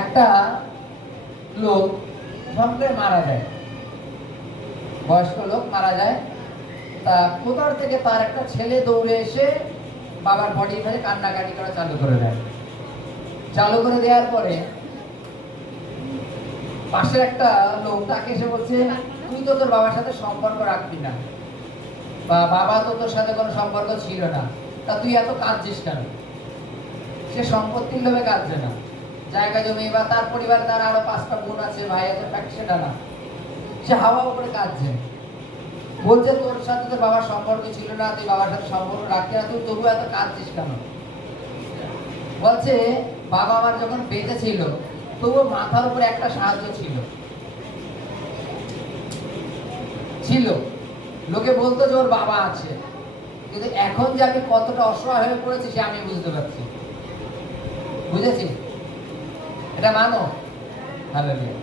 একটা লোক ঝমকে মারা যায়, বয়স্ক লোক মারা যায়। তা কোথার থেকে তার একটা ছেলে দৌড়ে এসে বাবার বডি ধরে কান্নাকাটি করা চালু করে দেয়। চালু করে দেওয়ার পরে পাশে একটা লোক তাকে এসে বলছে, তুই তো তোর বাবার সাথে সম্পর্ক রাখবি না, বা বাবা তো তোর সাথে কোনো সম্পর্ক ছিল না, তা তুই এত কাঁদছিস কেন? সে সম্পত্তির লোভে কাঁদছে না, জায়গা জমি বা তার পরিবারে তার আরো 5টা বোন আছে, ভাই আছে, সেটা না, সে হাওয়া উপরে কাঁদছে। বলছে তোর সাথে তোর বাবার সম্পর্ক ছিল না, তুই বাবার সাথে সম্পর্ক রাখতে না, তুই তবু এত কাঁদছিস কেন? বলছে বাবা আমার যখন বেঁচে ছিল তবু মাথার উপরে একটা সাহায্য ছিল ছিল লোকে বলতো যে ওর বাবা আছে, কিন্তু এখন যে আমি কতটা অসহায় হয়ে পড়েছি সে আমি বুঝতে পারছি। বুঝেছি? এটা মানো। হালেলুয়া।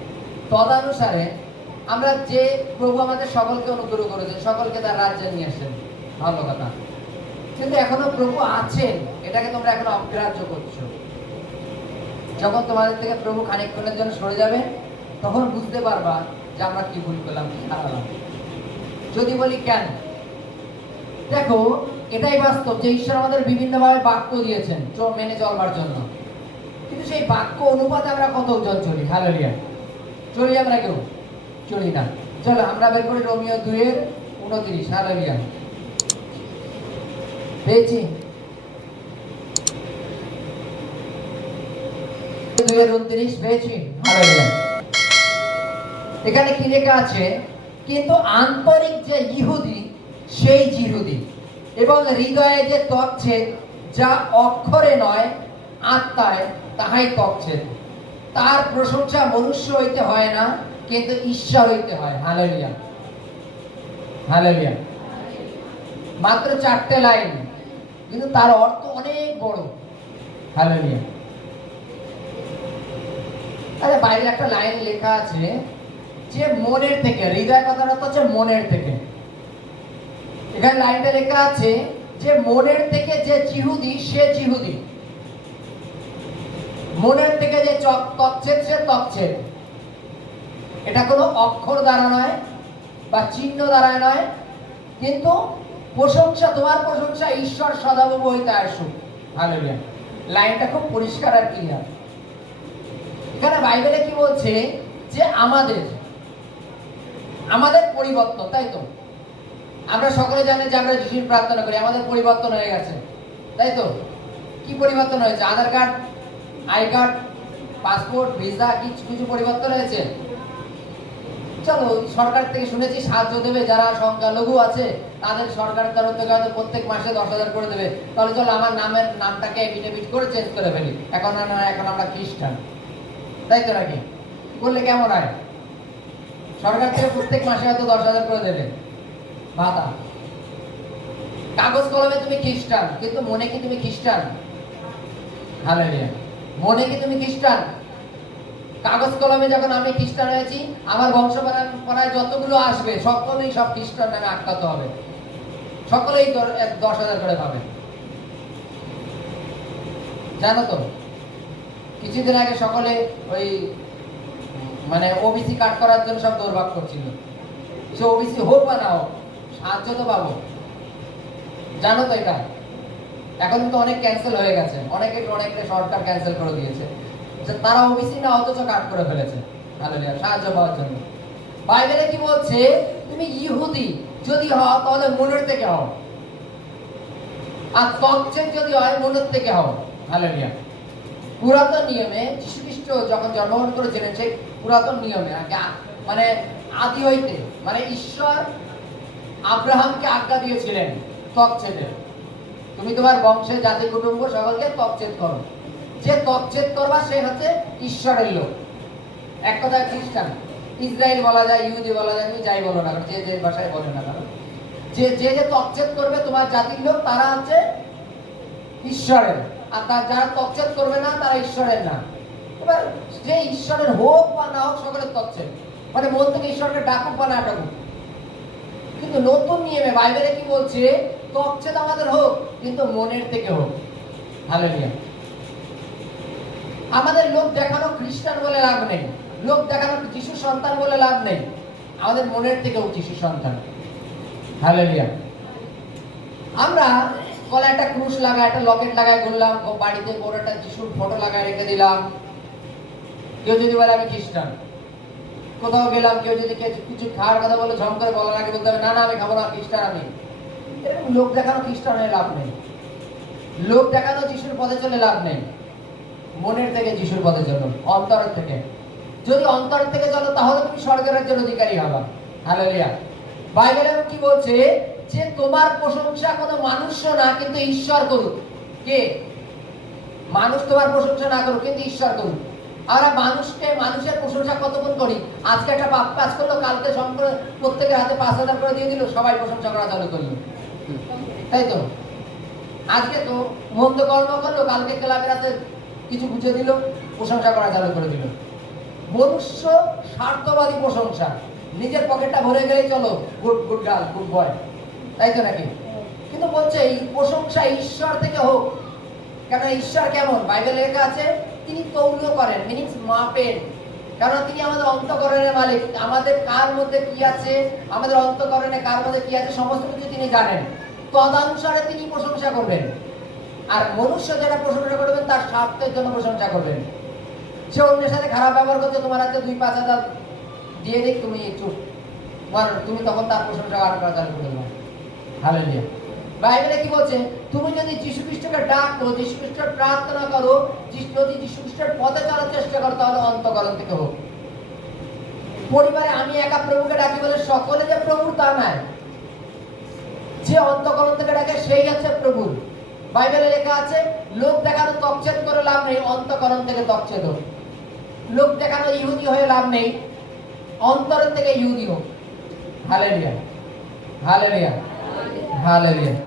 তদানুসারে আমরা যে প্রভু আমাদের সকলকে অনুগ্রহ করেছেন, সকলকে তার রাজ্যে নিয়ে আসেন, ভালো কথা, কিন্তু এখনো প্রভু আছেন, এটাকে তোমরা এখনো অগ্রাহ্য করছো। যখন তোমাদের থেকে প্রভু খানিকক্ষণের জন্য সরে যাবে তখন বুঝতে পারবা যে আমরা কি ভুল করলাম, কি হারালাম। যদি বলি কেন, দেখো এটাই বাস্তব যে ঈশ্বর আমাদের বিভিন্নভাবে বাক্য দিয়েছেন মেনে চলবার জন্য, কিন্তু সেই বাক্য অনুপাতে আমরা কতজন চলি? হালেলুয়া। চলি আমরা? কেউ চলি না। চলো আমরা বের করি রোমিও 2:29। হালেলুয়া। পেয়েছি? 2:29 পেয়েছি। হালেলুয়া। এখানে কি লেখা আছে? কিন্তু আন্তরিক যে ইহুদি সেই জিহুদি, এবং হৃদয়ে যে তচ্ছেদ, যা অক্ষরে নয় আত্মায় তাহাই তচ্ছেদ, তার প্রশংসা মনুষ্য হইতে হয় না, কিন্তু ঈশ্বর হইতে হয়। হালেলুয়া। হালেলুয়া। মাত্র 4টে লাইন, কিন্তু তার অর্থ অনেক বড়। হালেলুয়া। আরে বাইরে একটা লাইন লেখা আছে যে মনের থেকে, হৃদয় কথাটা তো হচ্ছে মনের থেকে। এখানে লাইনটা লেখা আছে যে মনের থেকে যে জিহুদি সে জিহুদি, মনের থেকে যে তচ্ছেদ সে তচ্ছেদ। এটা কোনো অক্ষর দ্বারা নয় বা চিহ্ন দ্বারা নয়, কিন্তু প্রশংসা, তোমার প্রশংসা ঈশ্বর সদাপ্রভু হইতে আসুক। হালেলুয়া। লাইনটা খুব পরিষ্কার আর ক্লিয়ার। এখানে বাইবেলে কি বলছে? যে আমাদের পরিবর্তন, তাই তো? আমরা সকলে জানি যে আমরা যিশুর প্রার্থনা করি, আমাদের পরিবর্তন হয়ে গেছে, তাই তো? কি পরিবর্তন হয়েছে? Aadhaar card, I card, passport, visa, কিছু পরিবর্তন হয়েছে। চলো সরকার থেকে শুনেছি সাহায্য দেবে, যারা সংখ্যালঘু আছে তাদের সরকারের তরফ থেকে হয়তো প্রত্যেক মাসে 10,000 করে দেবে। তাহলে চলো আমার নামটাকে এফিডেভিট করে চেঞ্জ করে ফেলি, এখন আমরা খ্রিস্টান, তাই তো? নাকি বললে কেমন হয়? সরকার থেকে প্রত্যেক মাসে হয়তো 10,000 করে দেবে ভাতা। কাগজ কলমে তুমি খ্রিস্টান, কিন্তু মনে কি তুমি খ্রিস্টান? হালেলুয়া। মনে কি তুমি খ্রিস্টান? কাগজ কলমে যখন আমি খ্রিস্টান হয়েছি, আমার বংশ পরায় যতগুলো আসবে সকলেই সব খ্রিস্টান নামে আখ্যাত হবে, সকলেই 10,000 করে পাবে। জানো তো কিছুদিন আগে সকলে ওই ওবিসি কাট করার জন্য সব দৌড়ভাগ করছিল। সে ওবিসি হোক বা না হোক, সাহায্য তো পাবো। জানো তো এটা? এখন তো অনেক ক্যান্সেল হয়ে গেছে, অনেকটা সরকার ক্যান্সেল করে দিয়েছে, যে তারা ওবিসি না অথচ কাট করে ফেলেছে। হালেলুয়া। সাহায্য পাওয়ার জন্য। বাইবেলে কি বলছে? তুমি ইহুদি যদি হও তাহলে মনের থেকে হও, আর তচ্ছেদ যদি হয় মনের থেকে হও। হালেলুয়া। পুরাতন নিয়মে যীশু খ্রিস্ট যখন জন্মগ্রহণ করেছিলেন, সেই পুরাতন নিয়মে আদি হইতে ঈশ্বর আব্রাহামকে আজ্ঞা দিয়েছিলেন তচ্ছেদের। তুমি তোমার বংশের জাতি কুটুম্ব সকলকে তচ্ছেদ করো। যে তচ্ছেদ করবা সে হচ্ছে ঈশ্বরের লোক। এক কথায় খ্রিস্টান, ইসরায়েল বলা যায়, ইহুদি বলা যায়, তুমি যাই বলো না, যে ভাষায় বলে না কেন, যে তচ্ছেদ করবে তোমার জাতির লোক তারা হচ্ছে ঈশ্বরের, আর যারা তচ্ছেদ করবে না তারা ঈশ্বরের না। এবার যে ঈশ্বরের হোক বা না হোক সকলের তচ্ছেদ, মন থেকে ঈশ্বরকে ডাকুক বা না ডাকুক। কিন্তু নতুন নিয়মে বাইবেলে কি বলছে? তচ্ছেদ আমাদের হোক, কিন্তু মনের থেকে হোক। হালেলুয়া। আমাদের লোক দেখানো খ্রিস্টান বলে লাভ নেই, লোক দেখানো যিশু সন্তান বলে লাভ নেই। আমাদের মনের থেকেও যিশু সন্তান। হালেলুয়া। আমরা গলা একটা ক্রুশ লাগায়, একটা লকেট লাগায় ঘুরলাম, ও বাড়িতে বড় একটা যিশুর ফটো লাগায় রেখে দিলাম। কেউ যদি বলে আমি খ্রিস্টান, কোথাও গেলাম, কেউ যদি কিছু খাওয়ার কথা বলে ঝম করে বলার আগে বলতে হবে না না আমি খাবো না, খ্রিস্টান আমি। এরকম লোক দেখানো খ্রিস্টান হয়ে লাভ নেই, লোক দেখানো যিশুর পথে চলে লাভ নেই। মনের থেকে যিশুর পথে চলো, অন্তরের থেকে। যদি অন্তর থেকে চলো তাহলে তুমি স্বর্গের রাজ্যের অধিকারী হবা। হালেলুয়া। বাইবেলে কি বলছে যে তোমার প্রশংসা কোনো মানুষ না কিন্তু ঈশ্বর করুক। কে? মানুষ তোমার প্রশংসা না করুক কিন্তু ঈশ্বর করুক। আমরা মানুষের প্রশংসা কতক্ষণ করি? আজকে একটা পাপ কাজ করলো, কালকে প্রত্যেকের হাতে 5,000 করে দিয়ে দিল, সবাই প্রশংসা করা চালু করলো, তাই তো? আজকে তো মন্দ কর্ম করলো, কালকে ক্লাবের হাতে কিছু বুঝে দিল, প্রশংসা করা চালু করে দিল। মনুষ্য স্বার্থবাদী প্রশংসা, নিজের পকেটটা ভরে গেলেই চলো good good girl, good boy, তাই তো নাকি? কিন্তু বলছে এই প্রশংসা ঈশ্বর থেকে হোক। কেন? ঈশ্বর কেমন? বাইবেলে লেখা আছে তিনি তৌলীয় করেন, মিনিংস মাপেন। কারণ তিনি আমাদের অন্তঃকরণের মালিক। আমাদের কার মধ্যে কি আছে, আমাদের অন্তঃকরণে কার মধ্যে কি আছে, সমস্ত কিছু তিনি জানেন। তদানুসারে তিনি প্রশংসা করবেন। আর মনুষ্য যারা প্রশংসা করবেন তার স্বার্থের জন্য প্রশংসা করবেন। সে অন্যের সাথে খারাপ ব্যবহার করছে, তোমার হাতে 2-5,000 দিয়ে দিক, তুমি চুপ, তুমি তখন তার প্রশংসা আর করা চালু করে দেবে। হালেলুয়া। বাইবেলে কি বলছে? তুমি যদি যীশু খ্রিস্টকে ডাকো, যীশু খ্রিস্টের প্রার্থনা করো, যদি যীশু খ্রিস্টের পথে চলার চেষ্টা করো, তাহলে অন্তঃকরণ থেকে হোক। পরিবারে আমি একা প্রভুকে ডাকি বলে সকলে যে প্রভুর তা নয়। যে অন্তঃকরণ থেকে ডাকে সেই হচ্ছে প্রভু। বাইবেলে লেখা আছে লোক দেখানো তকছেদ করে লাভ নেই, অন্তঃকরণ থেকে তকছেদ হোক। লোক দেখানো ইহুদি হয়ে লাভ নেই, অন্তরের থেকে ইহুদি হোক। Hallelujah, hallelujah, hallelujah.